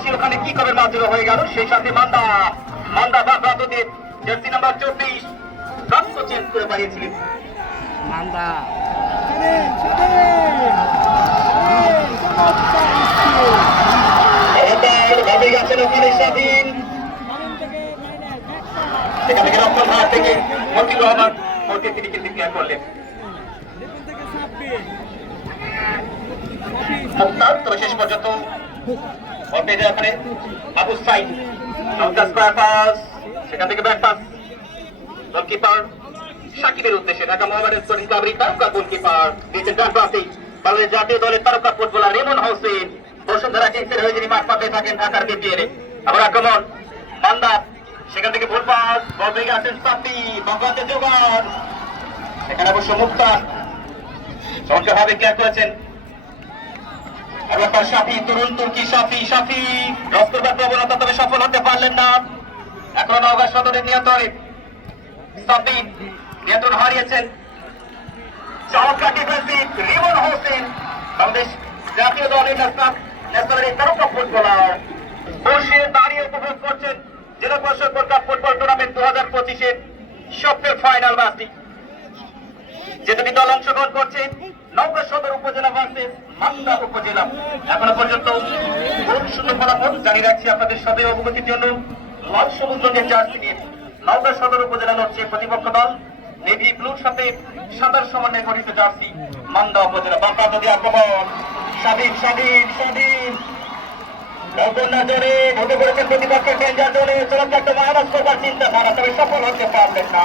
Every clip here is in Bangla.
পাশাপাশি ওখানে কি কবে মাত্র হয়ে গেল? সেই সাথে মান্দা মান্দা বা ব্রাতদের জার্সি নাম্বার চব্বিশ রক্ত চেঞ্জ করে পাঠিয়েছিলেন। মান্দা এবার ভাবে গেছেন ওখানে স্বাধীন। সেখান থেকে রক্ষণ ভাগ থেকে মতিউর রহমান মতি তিনি কিন্তু ক্লিয়ার করলেন। মুক্তার তবে শেষ পর্যন্ত অপেজে ওখানে আবু সাইদ স্কোয়ার পাস সেখান থেকে ব্যাক পাস গোলকিপার সাকিবের উদ্দেশ্যে ঢাকা মোহামেডান স্পোর্টিং ক্লাবের তারকা গোলকিপার দিয়েছেন ডান প্রান্তে বাংলাদেশ জাতীয় দলের তারকা ফুটবলার রেমন হোসেন। বসুন্ধরা কিংসের হয়ে যিনি মাঠ পাতে থাকেন ঢাকার বিপিএলে আবার আক্রমণ। মান্দা সেখান থেকে ভুল পাস বল ভেঙে আছেন সাপি বঙ্গাতে জোগান সেখানে অবশ্য মুক্তার। চমৎকার ভাবে ক্লিয়ার করেছেন? এবার সাফি, তরুণ তুর্কি সাফি সাফি। করবার প্রবণতা তবে সফল হতে পারলেন না। এখন নওগাঁ সদরের নিয়ন্ত্রণে। সাফি নিয়ন্ত্রণ হারিয়েছেন। চমৎকার ডিফেন্সিভ রিমন হোসেন। বাংলাদেশ জাতীয় দলের ন্যাশনাল তারকা ফুটবলার। বসে দাঁড়িয়ে উপভোগ করছেন জেলা পরিষদ কাপ ফুটবল টুর্নামেন্ট দু হাজার পঁচিশের স্বপ্নের ফাইনাল ম্যাচটি। যে দুটি দল অংশগ্রহণ করছে নওগাঁ সদর উপজেলা ভার্সেস মান্দা উপজেলা। এখনও পর্যন্ত গোল শূন্য ফলাফল জানিয়ে রাখছি আপনাদের সবাই অবগতির জন্য। লাল সবুজ রঙের জার্সি নিয়ে নওগাঁ সদর উপজেলা লড়ছে প্রতিপক্ষ দল। নেভি ব্লুর সাথে সাদার সমন্বয়ে গঠিত জার্সি মান্দা উপজেলা। বাঁকা নদী আক্রমণ, স্বাধীন স্বাধীন স্বাধীন। তবে সফল হতে পারলেন না।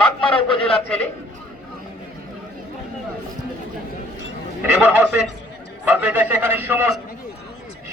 বাগমারা উপজেলার ছেলে। রেমন হোসেন বলপেটা সেখানে সুমন।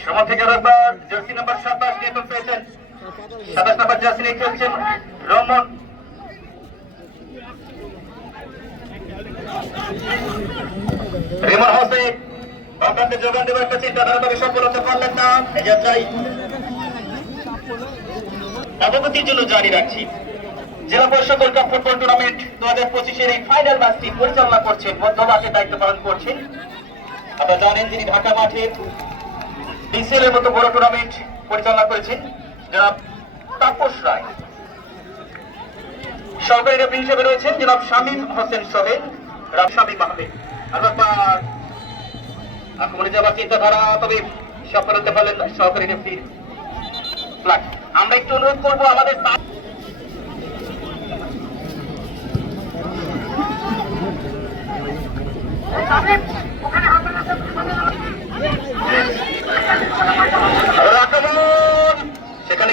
সুমন থেকে একবার জার্সি নাম্বার সাতাশ নিয়ন্ত্রণ পেয়েছেন। সাতাশ নাম্বার জার্সি নিয়ে খেলছেন রমন। রেমন হোসেন বাগানকে যোগান দেবার একটা চিন্তাধারা তবে সফল হতে পারলেন না। এজাজ যাই অবগতির জন্য জারি রাখছি। জেলা পরিষদ গোল্ড কাপ ফুটবল টুর্নামেন্ট দু হাজার পঁচিশের এই ফাইনাল ম্যাচটি পরিচালনা করছেন মধ্যমাঠের দায়িত্ব পালন করছেন। আপনারা জানেন যিনি ঢাকা মাঠের বিসিএল এর মতো বড় টুর্নামেন্ট পরিচালনা করেছেন, জনাব তাপস রায়। সরকারি রেফারি হিসেবে রয়েছেন জনাব শামীম হোসেন সোহেল, রাম শামীম আহমেদ আক্রমণে যাবার চিন্তাধারা, তবে সফল হতে পারলেন সহকারী রেফারির আমরা একটু অনুরোধ করব আমাদের সা- আক্রমণ! সেখানে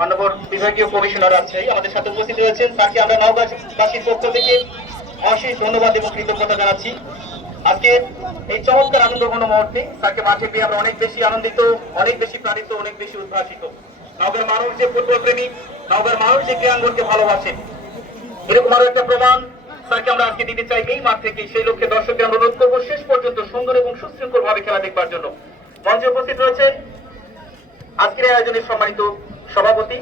মানবর বিভাগীয় কমিশনার আছে আমাদের সাথে উপস্থিত রয়েছেন তাকে আমরা নওগাঁবাসীর পক্ষ থেকে অশেষ ধন্যবাদ এবং কৃতজ্ঞতা জানাচ্ছি। আজকে এই চমৎকার আনন্দঘন মুহূর্তে তাকে মাঠে পেয়ে আমরা অনেক বেশি আনন্দিত, অনেক বেশি প্রাণিত, অনেক বেশি উদ্ভাসিত। নওগাঁর মানুষ যে ফুটবল প্রেমী, নওগাঁর মানুষ যে ক্রীড়াঙ্গনকে ভালোবাসে, এরকম আরও একটা প্রমাণ স্যারকে আমরা আজকে দিতে চাই এই মাঠ থেকে। সেই লক্ষ্যে দর্শকদের আমরা অনুরোধ করব শেষ পর্যন্ত সুন্দর এবং সুশৃঙ্খল ভাবে খেলা দেখবার জন্য। মঞ্চে উপস্থিত রয়েছেন আজকের আয়োজনের সম্মানিত সভাপতি,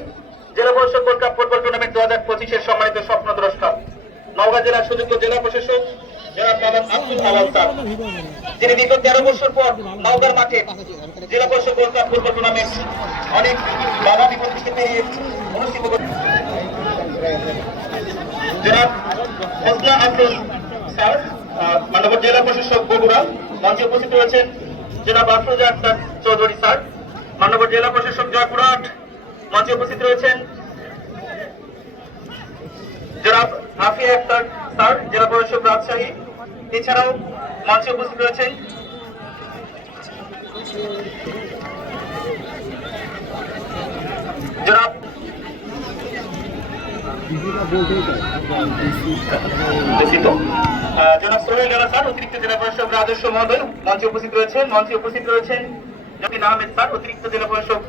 জেলা পরিষদ গোল্ড কাপ ফুটবল টুর্নামেন্ট দু হাজার পঁচিশের সম্মানিত স্বপ্ন দ্রষ্টা নওগাঁ জেলার সুযোগ্য জেলা প্রশাসক যিনি দীর্ঘ তেরো বছর পর নওগাঁর মাঠে জেলা পরিষদ গোল্ড কাপ ফুটবল টুর্নামেন্ট অনেক বাধা বিপত্তিকে অনুষ্ঠিত জেলা প্রশাসক বগুড়া, মঞ্চে উপস্থিত রয়েছেন জেলা আক্তার চৌধুরী স্যার মানবর জেলা প্রশাসক জয়পুরহাট মঞ্চে উপস্থিত রয়েছেন জনাব আফিয়া আক্তার স্যার জেলা পরিষদ রাজশাহী। এছাড়াও মঞ্চে উপস্থিত রয়েছেন জনাব জনাব সোহেল রানা স্যার অতিরিক্ত জেলা পরিষদ রাজস্ব মহোদয় মঞ্চে উপস্থিত রয়েছেন। মঞ্চে উপস্থিত রয়েছেন জকির আহমেদ স্যার অতিরিক্ত জেলা পরিষদ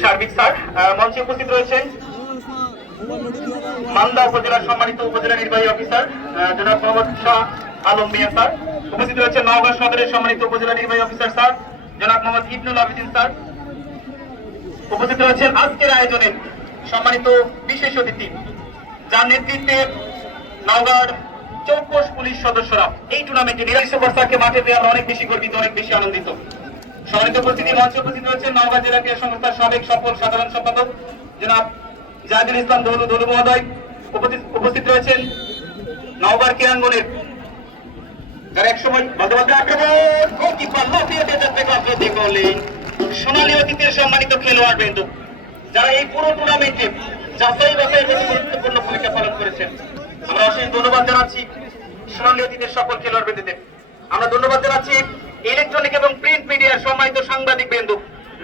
সার্বিক স্যার মঞ্চে উপস্থিত রয়েছেন মালদা উপজেলার সম্মানিত উপজেলা নির্বাহী অফিসার জনাব মোহাম্মদ শাহ আলম মিয়া স্যার। উপস্থিত রয়েছেন নওগাঁ সদরের সম্মানিত উপজেলা নির্বাহী অফিসার স্যার, জনাব মোহাম্মদ ইবনুল আবিদিন স্যার। উপস্থিত রয়েছেন আজকের আয়োজনে সম্মানিত বিশেষ অতিথি, যার নেতৃত্বে নওগাঁর চৌকশ পুলিশ সদস্যরা এই টুর্নামেন্টে নিরালী সুপার স্টারকে মাঠে পেয়ে অনেক বেশি গর্বিত, অনেক বেশি আনন্দিত। সম্মানিত নওগাঁ জেলা ক্রীড়া সংস্থার সাবেক সফল সাধারণ সম্পাদক জনাব জাহিদুল ইসলাম মহোদয়। উপস্থিত রয়েছেন নওগাঁর খেলোয়াড় বৃন্দ যারা এই পুরো টুর্নামেন্টে যাচাই বাছাই গুরুত্বপূর্ণ ভূমিকা পালন করেছেন। আমরা অশেষ ধন্যবাদ জানাচ্ছি সোনালী অতীতের সকল খেলোয়াড় বৃন্দদের আমরা ধন্যবাদ জানাচ্ছি ইলেকট্রনিক এবং প্রিন্ট মিডিয়ার সম্মানিত সাংবাদিক বৃন্দ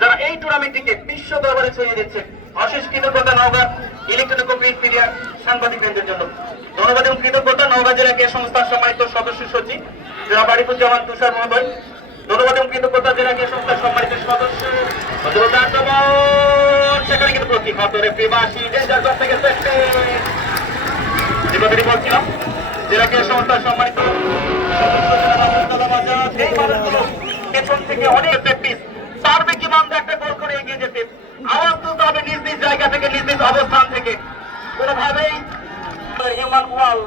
যারা এই টুর্নামেন্টটিকে বিশ্ব দরবারে ছড়িয়ে দিচ্ছে, অশেষ কৃতজ্ঞতা নওগাঁ ইলেকট্রনিক মিডিয়ার সাংবাদিক বৃন্দের জন্য। ধন্যবাদ এবং কৃতজ্ঞতা, নওগাঁ জেলা ক্রীড়া সংস্থার সম্মানিত সদস্য সচিব জনাব আরিফুজ্জামান তুষার মহোদয়। ধন্যবাদ এবং কৃতজ্ঞতা, জেলা ক্রীড়া সংস্থার সম্মানিত সদস্য সেখানে কিন্তু প্রতিহত রেফারি ডেঞ্জার জব থেকে যে বলছিলাম, জেলা ক্রীড়া সংস্থার সম্মানিত সদস্য পেছন থেকে অনেক প্র্যাকটিস পারবে কি মামদা একটা গোল করে এগিয়ে যেতে। আওয়াজ তুলতে হবে নিজ নিজ জায়গা থেকে নিজ নিজ অবস্থান থেকে। কোনোভাবেই হিউম্যান ওয়াল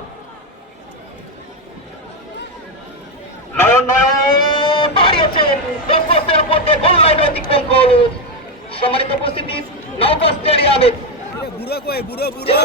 নয়ন নয়ন বাড়িয়েছেন দশ বছরের মধ্যে গোল লাইন অতিক্রম করল। সম্মানিত উপস্থিতি নৌকা স্টেডিয়ামে বুড়ো কই বুড়ো বুড়ো?